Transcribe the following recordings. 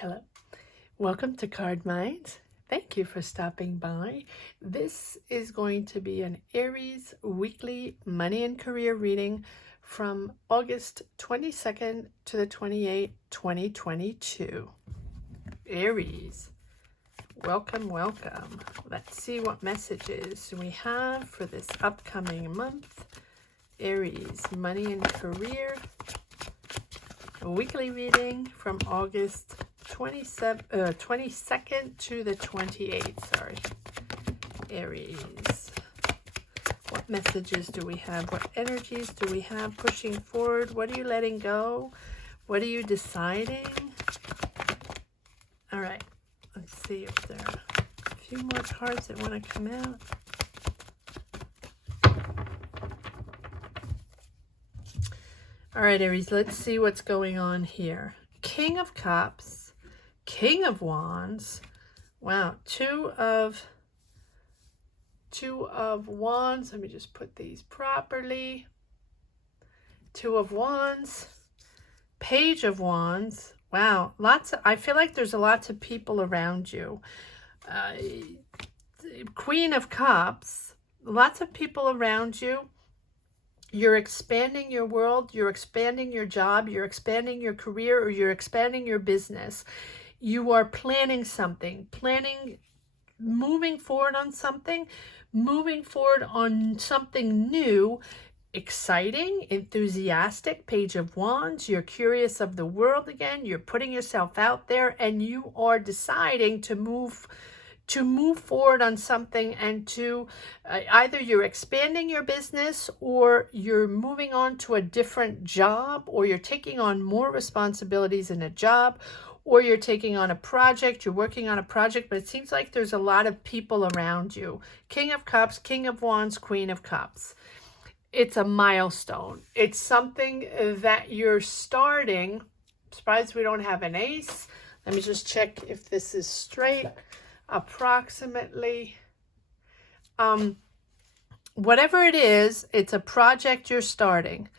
Hello, welcome to Card Minds. Thank you for stopping by. This is going to be an Aries weekly money and career reading from August 22nd to the 28th, 2022. Aries, welcome, welcome. Let's see what messages we have for this upcoming month. Aries, money and career, a weekly reading from August 22nd to the 28th, sorry. Aries, what messages do we have? What energies do we have pushing forward? What are you letting go? What are you deciding? All right, let's see if there are a few more cards that want to come out. All right, Aries, let's see what's going on here. King of Cups, King of Wands. Wow, two of Wands. Let me just put these properly. Two of Wands, Page of Wands. Wow, I feel like there's lots of people around you. Queen of Cups, lots of people around you. You're expanding your world, you're expanding your job, you're expanding your career, or you're expanding your business. You are planning something, moving forward on something new, exciting, enthusiastic. Page of Wands, you're curious of the world again, you're putting yourself out there, and you are deciding to move forward on something, and to either you're expanding your business, or you're moving on to a different job, or you're taking on more responsibilities in a job, or you're taking on a project, you're working on a project, but it seems like there's a lot of people around you. King of Cups, King of Wands, Queen of Cups. It's a milestone. It's something that you're starting. I'm surprised we don't have an ace. Let me just check if this is straight. Approximately, whatever it is, it's a project you're starting,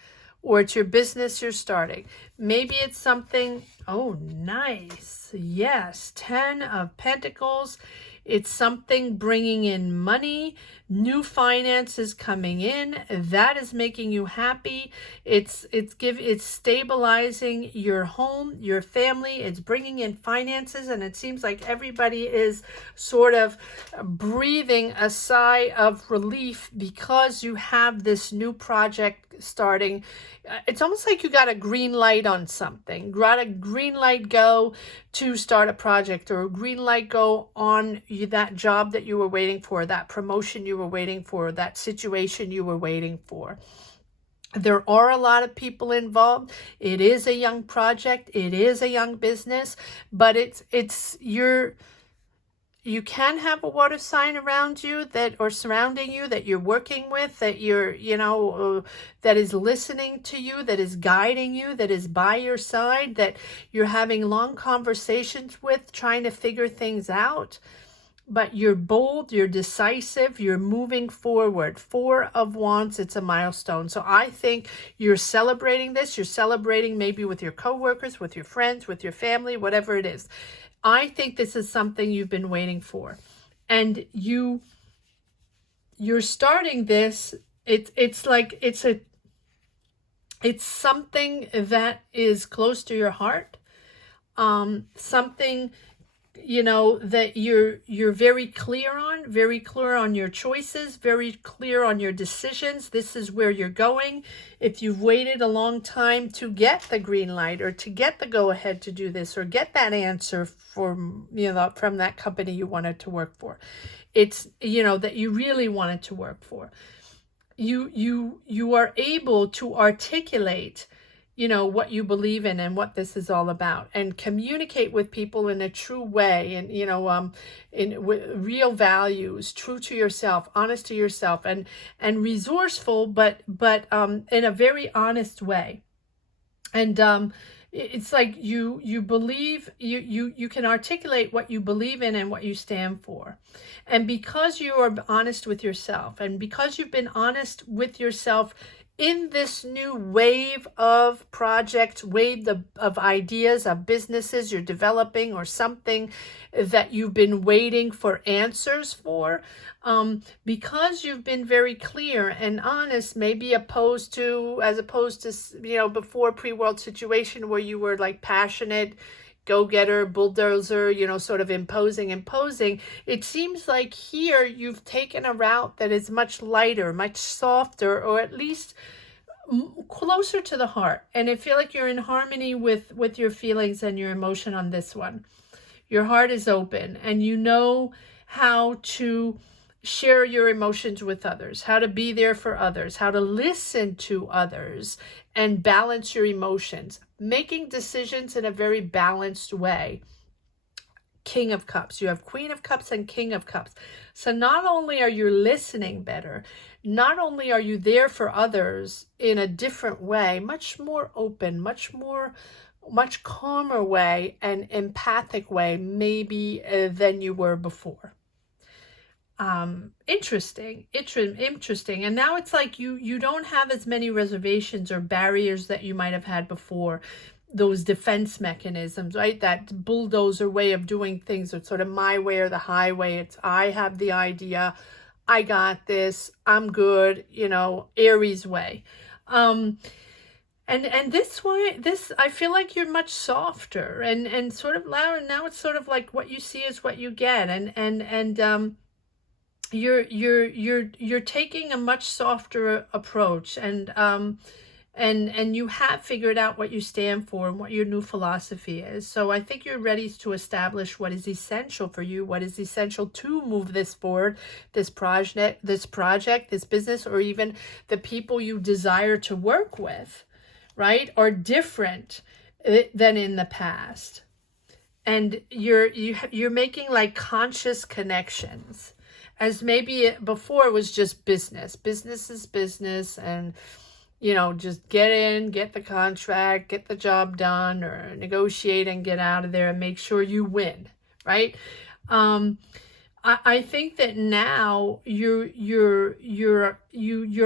or it's your business you're starting. Maybe it's something, oh, nice. Yes, 10 of Pentacles. It's something bringing in money, new finances coming in. That is making you happy. It's stabilizing your home, your family. It's bringing in finances, and it seems like everybody is sort of breathing a sigh of relief because you have this new project starting. It's almost like you got a green light on something. Got a green light go to start a project, or a green light go on that job that you were waiting for, that promotion you were waiting for, that situation you were waiting for. There are a lot of people involved. It is a young project. It is a young business, but you can have a water sign around you or surrounding you that you're working with, that that is listening to you, that is guiding you, that is by your side, that you're having long conversations with, trying to figure things out. But you're bold, you're decisive, you're moving forward. 4 of Wands, it's a milestone. So I think you're celebrating this. You're celebrating maybe with your coworkers, with your friends, with your family, whatever it is. I think this is something you've been waiting for, and you're starting this. It's something that is close to your heart, something that you're very clear on your choices, very clear on your decisions. This is where you're going. If you've waited a long time to get the green light, or to get the go ahead to do this, or get that answer from that company you wanted to work for, it's that you really wanted to work for, you are able to articulate what you believe in and what this is all about, and communicate with people in a true way, and with real values, true to yourself, honest to yourself, and resourceful, but in a very honest way. And it's like you believe, you can articulate what you believe in and what you stand for. And because you are honest with yourself, and because you've been honest with yourself in this new wave of projects, wave of ideas, of businesses you're developing, or something that you've been waiting for answers for, because you've been very clear and honest, maybe as opposed to, you know, before pre-world situation where you were like passionate, go-getter, bulldozer, you know, sort of imposing. It seems like here you've taken a route that is much lighter, much softer, or at least closer to the heart. And I feel like you're in harmony with your feelings and your emotion on this one. Your heart is open, and you know how to share your emotions with others, how to be there for others, how to listen to others and balance your emotions, making decisions in a very balanced way. King of Cups. You have Queen of Cups and King of Cups. So not only are you listening better, not only are you there for others in a different way, much more open, much calmer way and empathic way, maybe than you were before. Interesting. And now it's like you don't have as many reservations or barriers that you might have had before. Those defense mechanisms, right? That bulldozer way of doing things. It's sort of my way or the highway. It's I have the idea, I got this, I'm good, you know, Aries way. And this way, I feel like you're much softer and sort of louder. Now it's sort of like what you see is what you get, and you're taking a much softer approach, and you have figured out what you stand for and what your new philosophy is. So I think you're ready to establish what is essential for you, what is essential to move this forward, this project, this business, or even the people you desire to work with, right, are different than in the past. And you're making like conscious connections, as maybe before it was just business. Business is business, and you know, just get in, get the contract, get the job done, or negotiate and get out of there and make sure you win, right? I think that now you're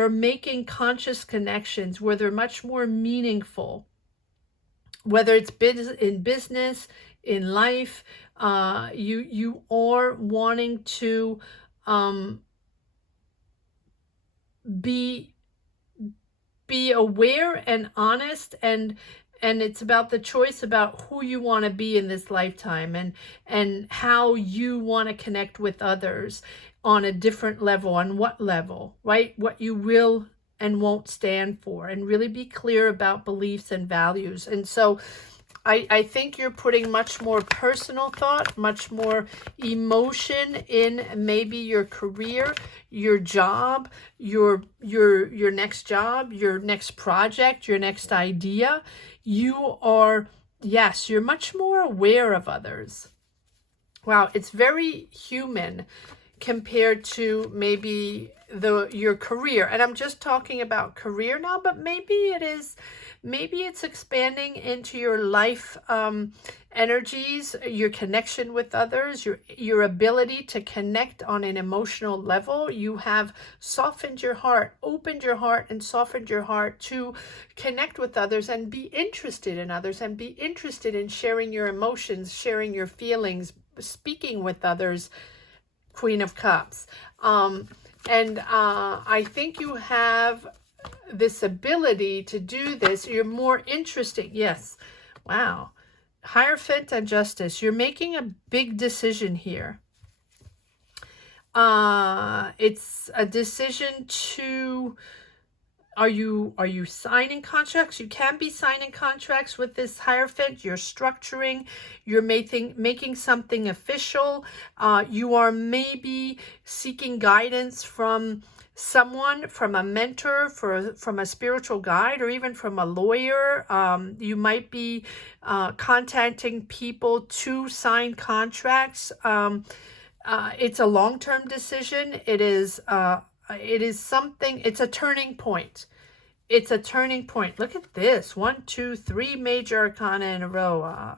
making conscious connections where they're much more meaningful, whether it's in business, in life. You are wanting to be aware and honest, and it's about the choice about who you want to be in this lifetime, and how you want to connect with others on a different level, on what level, right? What you will and won't stand for, and really be clear about beliefs and values. And so I think you're putting much more personal thought, much more emotion in maybe your career, your job, your next job, your next project, your next idea. You're much more aware of others. Wow, it's very human compared to maybe your career. And I'm just talking about career now, but maybe it's expanding into your life energies, your connection with others, your ability to connect on an emotional level. You have softened your heart, opened your heart, and softened your heart to connect with others and be interested in others, and be interested in sharing your emotions, sharing your feelings, speaking with others. Queen of Cups. I think you have this ability to do this. You're more interesting. Yes. Wow. Hierophant and Justice. You're making a big decision here. It's a decision to... Are you signing contracts? You can be signing contracts with this Hierophant. You're structuring. You're making something official. You are maybe seeking guidance from someone, from a mentor, from a spiritual guide, or even from a lawyer. You might be contacting people to sign contracts. It's a long-term decision. It is something, it's a turning point. It's a turning point. Look at this. 1, 2, 3 major arcana in a row,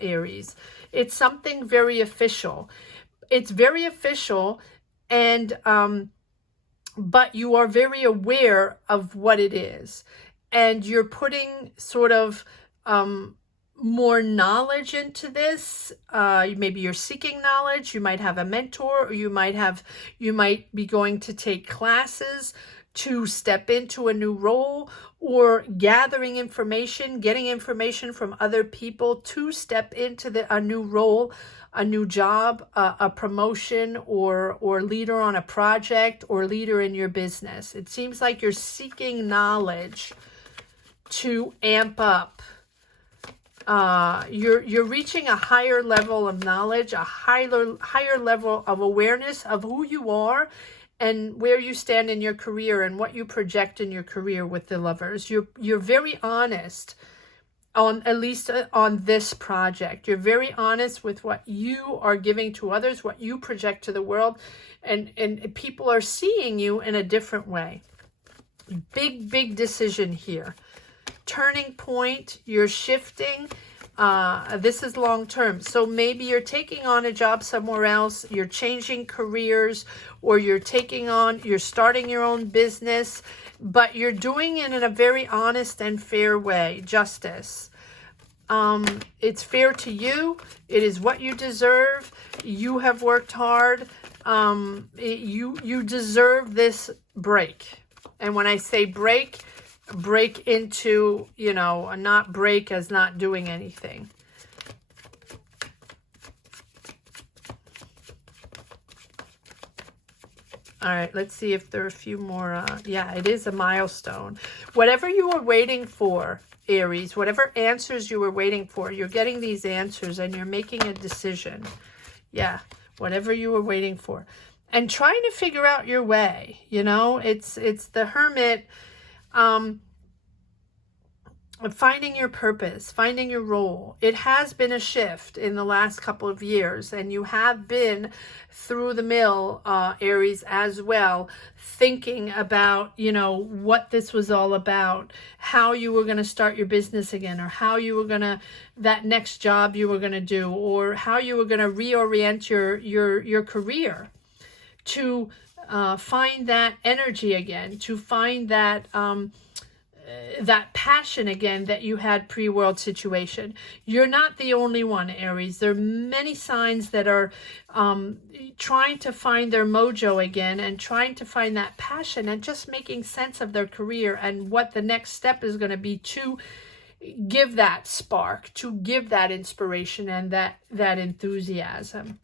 Aries. It's something very official. It's very official, and but you are very aware of what it is. And you're putting sort of more knowledge into this. Maybe you're seeking knowledge. You might have a mentor, or you might be going to take classes to step into a new role, or gathering information, getting information from other people to step into a new role, a new job, a promotion, or leader on a project, or leader in your business. It seems like you're seeking knowledge to amp up. You're reaching a higher level of knowledge, a higher level of awareness of who you are and where you stand in your career and what you project in your career with the Lovers. You're very honest on, at least on this project. You're very honest with what you are giving to others, what you project to the world, and people are seeing you in a different way. Big decision here. Turning point, you're shifting. This is long term. So maybe you're taking on a job somewhere else, you're changing careers, or you're starting your own business, but you're doing it in a very honest and fair way. Justice. It's fair to you. It is what you deserve. You have worked hard. You deserve this break. And when I say break into, not break as not doing anything. All right, let's see if there are a few more. Yeah, it is a milestone. Whatever you were waiting for, Aries, whatever answers you were waiting for, you're getting these answers and you're making a decision. Yeah, whatever you were waiting for. And trying to figure out your way, it's the Hermit. Finding your purpose, finding your role. It has been a shift in the last couple of years, and you have been through the mill, Aries, as well, thinking about, what this was all about, how you were going to start your business again, or how you were going to, that next job you were going to do, or how you were going to reorient your career to find that energy again, to find that that passion again that you had pre-world situation. You're not the only one, Aries. There are many signs that are trying to find their mojo again and trying to find that passion and just making sense of their career and what the next step is going to be to give that spark, to give that inspiration and that enthusiasm.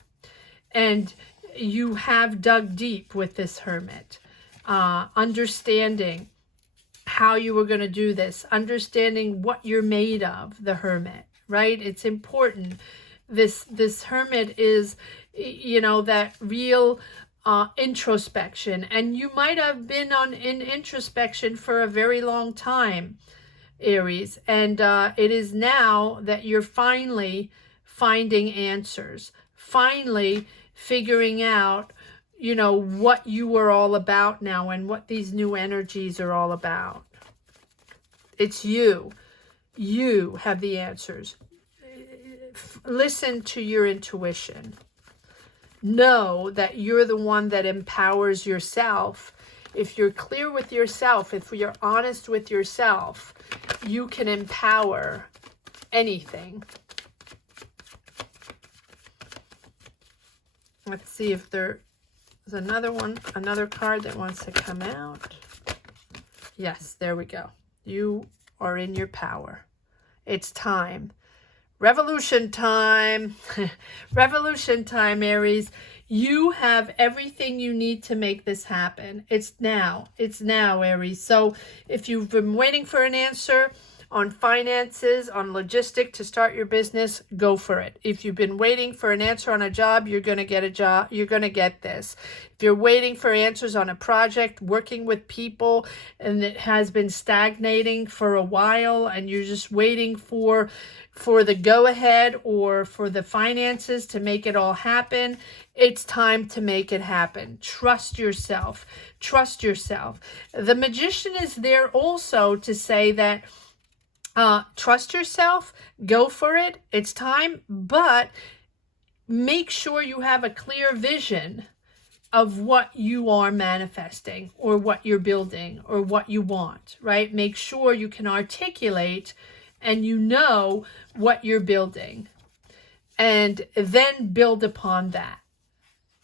And you have dug deep with this Hermit, understanding how you were going to do this, understanding what you're made of, the Hermit, right? It's important. This Hermit is, that real introspection. And you might have been in introspection for a very long time, Aries. And it is now that you're finally finding answers, finally figuring out what you were all about now and what these new energies are all about. It's you. You have the answers. Listen to your intuition. Know that you're the one that empowers yourself. If you're clear with yourself, if you're honest with yourself, you can empower anything. Let's see if there's another card that wants to come out. Yes, there we go. You are in your power. It's time. Revolution time. Revolution time, Aries. You have everything you need to make this happen. It's now. It's now, Aries. So if you've been waiting for an answer on finances, on logistic to start your business, go for it. If you've been waiting for an answer on a job, you're going to get a job. You're going to get this. If you're waiting for answers on a project, working with people, and it has been stagnating for a while, and you're just waiting for the go-ahead or for the finances to make it all happen, it's time to make it happen. Trust yourself. Trust yourself. The Magician is there also to say that trust yourself, go for it, it's time, but make sure you have a clear vision of what you are manifesting or what you're building or what you want, right? Make sure you can articulate and you know what you're building, and then build upon that,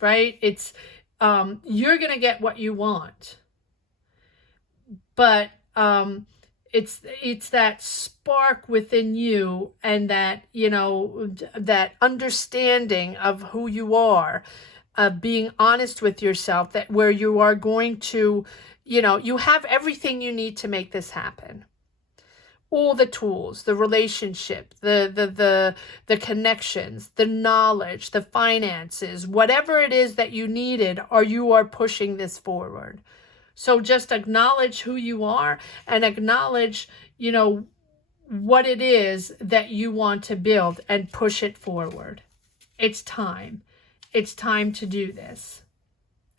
right? It's you're going to get what you want, but it's that spark within you, and that, you know, that understanding of who you are, being honest with yourself, that where you are going to, you know, you have everything you need to make this happen. All the tools, the relationship, the connections, the knowledge, the finances, whatever it is that you needed, or you are pushing this forward. So just acknowledge who you are, and acknowledge, you know, what it is that you want to build, and push it forward. It's time. It's time to do this.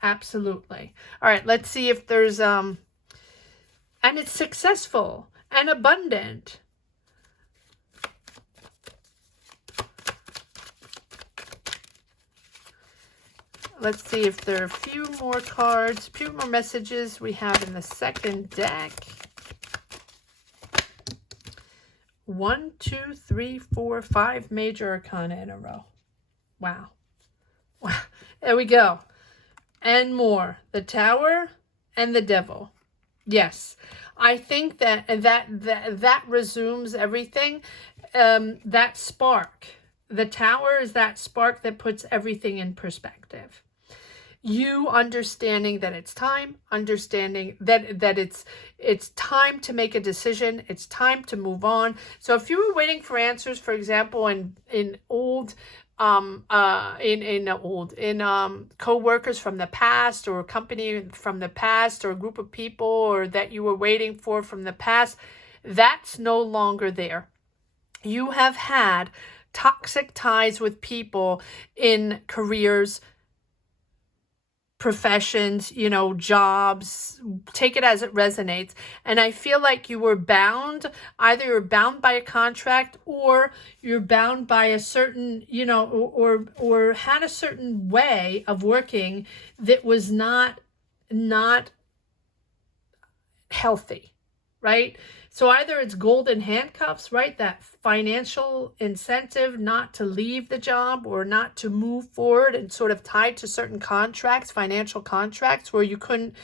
Absolutely. All right, let's see if there's, and it's successful and abundant. Let's see if there are a few more cards, a few more messages we have in the second deck. 1, 2, 3, 4, 5 major arcana in a row. Wow. Wow. There we go. And more. The Tower and the Devil. Yes. I think that resumes everything. That spark. The Tower is that spark that puts everything in perspective. You understanding that it's time, understanding that it's time to make a decision, it's time to move on. So if you were waiting for answers, for example, in co-workers from the past, or a company from the past, or a group of people, or that you were waiting for from the past, that's no longer there. You have had toxic ties with people in careers, professions, you know, jobs, take it as it resonates. And I feel like you were bound, either you're bound by a contract, or you're bound by a certain, you know, or had a certain way of working that was not healthy, right? So either it's golden handcuffs, right? That financial incentive not to leave the job or not to move forward, and sort of tied to certain contracts, financial contracts, where you couldn't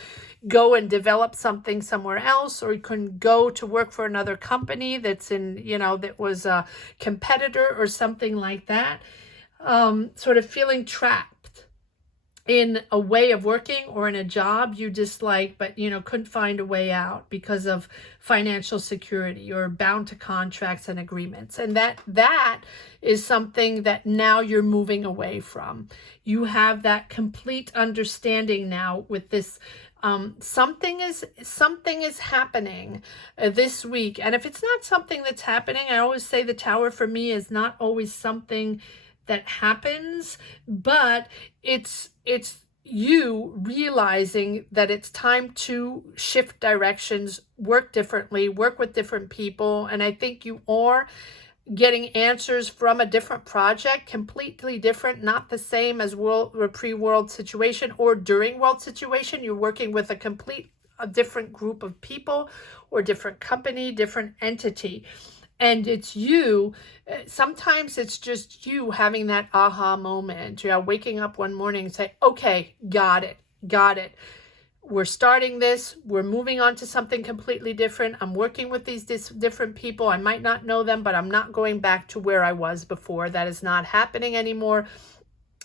go and develop something somewhere else, or you couldn't go to work for another company that's in, you know, that was a competitor or something like that. Sort of feeling trapped in a way of working or in a job you dislike, but, you know, couldn't find a way out because of financial security. You're bound to contracts and agreements. And that is something that now you're moving away from. You have that complete understanding now with this. Something is happening this week. And if it's not something that's happening, I always say the Tower for me is not always something that happens, but it's you realizing that it's time to shift directions, work differently, work with different people. And I think you are getting answers from a different project, completely different, not the same as pre-world situation or during world situation. You're working with a different group of people, or different company, different entity. And it's you, sometimes it's just you having that aha moment, you know, waking up one morning and say, okay, got it. We're starting this, we're moving on to something completely different. I'm working with these different people. I might not know them, but I'm not going back to where I was before. That is not happening anymore.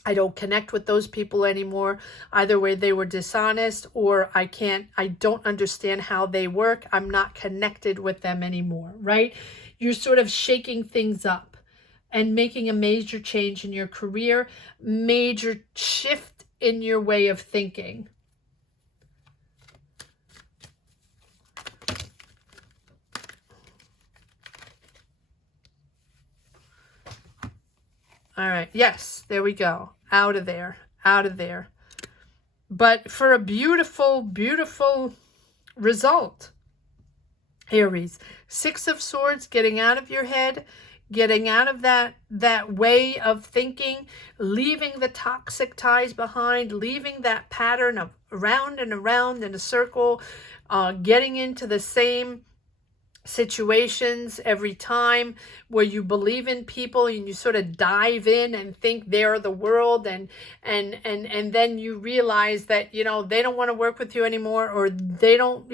I don't connect with those people anymore. Either way, they were dishonest, or I don't understand how they work. I'm not connected with them anymore, right? You're sort of shaking things up and making a major change in your career, major shift in your way of thinking. All right. Yes, there we go. Out of there. But for a beautiful, beautiful result. Aries, 6 of Swords, getting out of your head, getting out of that way of thinking, leaving the toxic ties behind, leaving that pattern of around and around in a circle, getting into the same situations every time where you believe in people and you sort of dive in and think they're the world, and then you realize that, you know, they don't want to work with you anymore, or they don't,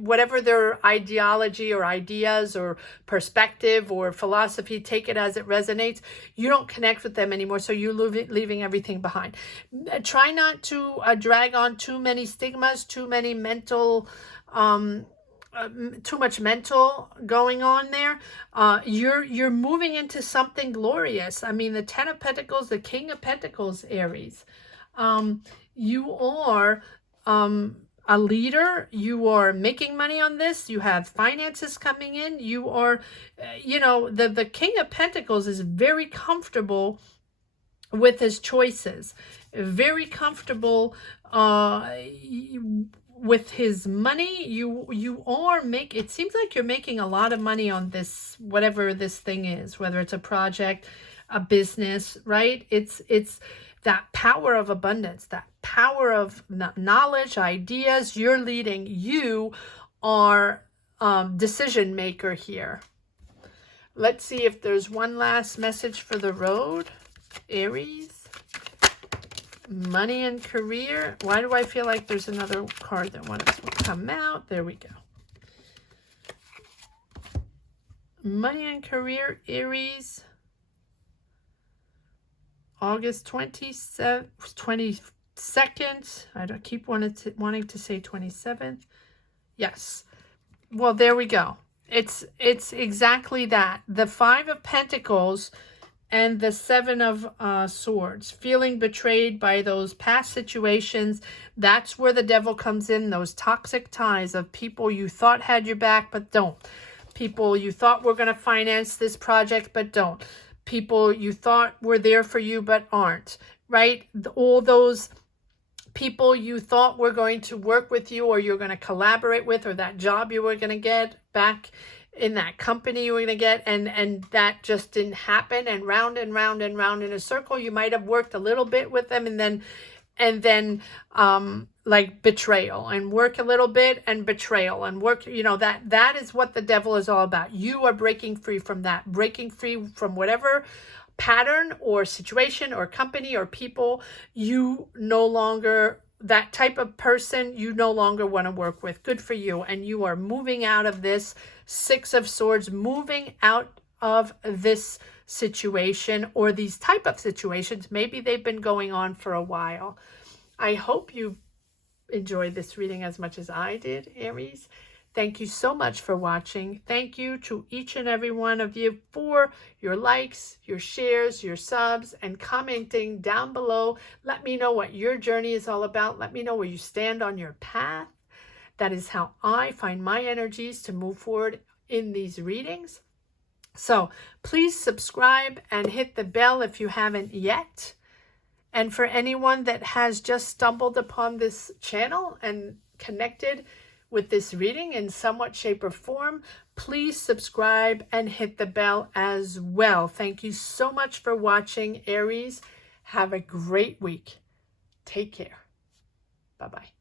whatever their ideology or ideas or perspective or philosophy, take it as it resonates, you don't connect with them anymore, so you're leaving everything behind. Try not to drag on too many stigmas, too many mental too much mental going on there. You're moving into something glorious. I mean, the Ten of Pentacles, the King of Pentacles, Aries. You are a leader. You are making money on this. You have finances coming in. You are, you know, the King of Pentacles is very comfortable with his choices, very comfortable with his money. You are it seems like you're making a lot of money on this, whatever this thing is, whether it's a project, a business, right? It's that power of abundance, that power of knowledge, ideas. You're leading. You are decision maker here. Let's see if there's one last message for the road, Aries. Money and career. Why do I feel like there's another card that wants to come out? There we go. Money and career, Aries. August 22nd. I don't keep wanting to say 27th. Yes. Well, there we go. It's exactly that. The Five of Pentacles and the Seven of Swords, feeling betrayed by those past situations. That's where the devil comes in, those toxic ties of people you thought had your back but don't. People you thought were going to finance this project but don't. People you thought were there for you but aren't, right? All those people you thought were going to work with you, or you're going to collaborate with, or that job you were going to get back in that company you were going to get, and that just didn't happen, and round and round and round in a circle. You might have worked a little bit with them, and then like betrayal, and work a little bit and betrayal, and work, you know, that is what the devil is all about. You are breaking free from that, breaking free from whatever pattern or situation or company or people you no longer, that type of person you no longer want to work with. Good for you. And you are moving out of this. Six of Swords, moving out of this situation, or these type of situations. Maybe they've been going on for a while. I hope you enjoyed this reading as much as I did, Aries. Thank you so much for watching. Thank you to each and every one of you for your likes, your shares, your subs, and commenting down below. Let me know what your journey is all about. Let me know where you stand on your path. That is how I find my energies to move forward in these readings. So please subscribe and hit the bell if you haven't yet. And for anyone that has just stumbled upon this channel and connected with this reading in somewhat shape or form, please subscribe and hit the bell as well. Thank you so much for watching, Aries. Have a great week. Take care. Bye-bye.